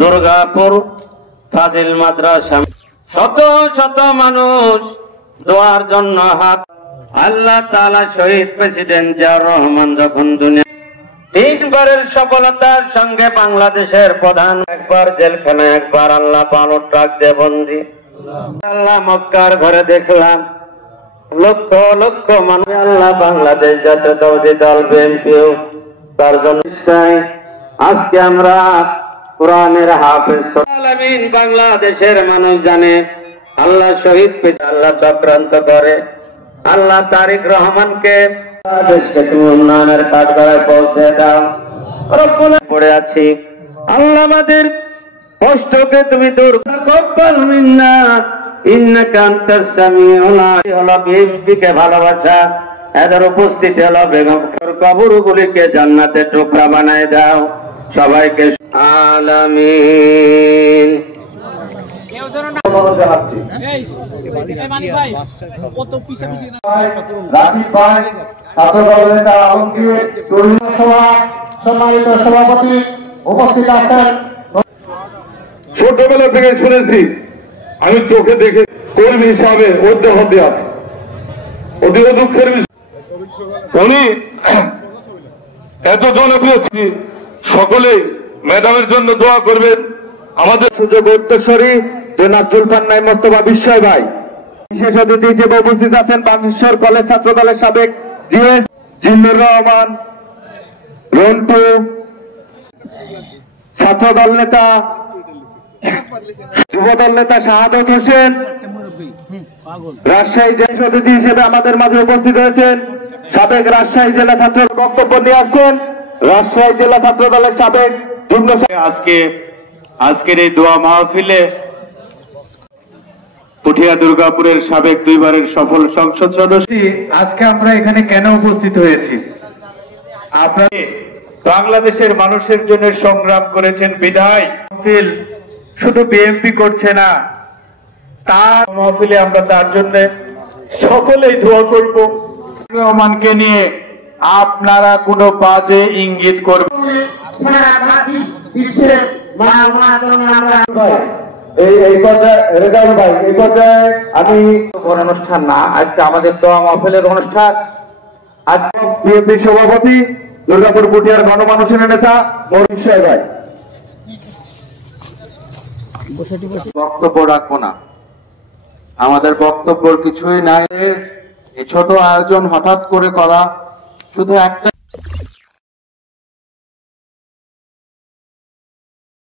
দুর্গাপুর ফাজিল মাদ্রাসা শত শত মানুষ দোয়ার জন্য হাত। আল্লাহ তাআলা শহীদ প্রেসিডেন্ট জিয়াউর রহমান যখন দুনিয়া 3 বারের সফলতার সঙ্গে বাংলাদেশের প্রধান, একবার জেলখানায়, একবার আল্লাহ পালন ট্রাক দিয়ে বন্দী। আল্লাহ মক্কার ঘরে দেখলাম লক্ষ লক্ষ মানুষ। আল্লাহ বাংলাদেশ জাতীয়তাবাদী দল বিএনপিও তার জন্য আজকে আমরা কোরআনের হাফেজ আলামিন বাংলাদেশের মানুষ জানে আল্লাহ শহীদ পেয়েছে। আল্লাহ চক্রান্ত করে, আল্লাহ তারেক রহমানকে দেশকে তুমি উন্নয়নের কাঠগড়ায় পৌঁছে দাও। পড়ে আছি, আল্লাহ আমাদের কষ্টকে তুমি দূর করো। মিন্না ইন্নাকা আনতাস সামিউল আলিম। হলো বিএনপিকে ভালোবাসা, এদের উপস্থিতি হলো বেগম কবরগুলিকে জান্নাতের টুকরা বানায় দাও। সবাইকে আলামিন। সম্মানিত সভাপতি উপস্থিত আছেন। ছোটবেলা থেকে শুনেছি, আমি চোখে দেখে কর্মী হিসাবে ওদের হতে আছে, ওদের দুঃখের বিষয়। উনি এত জনপ্রিয়, সকলে ম্যাডামের জন্য দোয়া করবেন। আমাদের সুযোগ উত্তরসূরি জনাব জুলফান নাই মোস্তফা বিস্ময় ভাই বিশেষ অতিথি হিসেবে উপস্থিত আছেন। বাংলাদেশ কলেজ ছাত্র দলের সাবেক জিএস জিন্নুর রহমান রন্টু, ছাত্র দল নেতা যুব দল নেতা শাহাদত হোসেন, রাজশাহী জেলা অতিথি হিসেবে আমাদের মাঝে উপস্থিত হয়েছেন সাবেক রাজশাহী জেলা ছাত্র বক্তব্য নিয়ে আসছেন রাজশাহী জেলা ছাত্র দলের সাবেক যুগ্ম। আজকের এই দোয়া মাহফিলে পুঠিয়া দুর্গাপুরের সাবেক 2 বারের সফল সংসদ সদস্য, আজকে আমরা এখানে কেন উপস্থিত হয়েছি? আপনারা বাংলাদেশের মানুষের জন্য সংগ্রাম করেছেন বিধায় মাহফিল শুধু বিএনপি করছে না, তার মাহফিলে আমরা তার জন্য সকলেই দোয়া করব। রহমানকে নিয়ে আপনারা কোনো বাজে ইঙ্গিত করবেন এই পর্যায়ে রেজাউল ভাই, এই পর্যায়ে আমি কোন অনুষ্ঠান না, আজকে আমাদের দোয়া মাহফিলের অনুষ্ঠান। আজকে বিএনপি সভাপতি দুর্গাপুর পুঠিয়ার গণমানুষের নেতা মরিশাই ভাই। বক্তব্য রাখবো না, আমাদের বক্তব্যের কিছুই নাই। এই ছোট আয়োজন হঠাৎ করে করা, শুধু একটা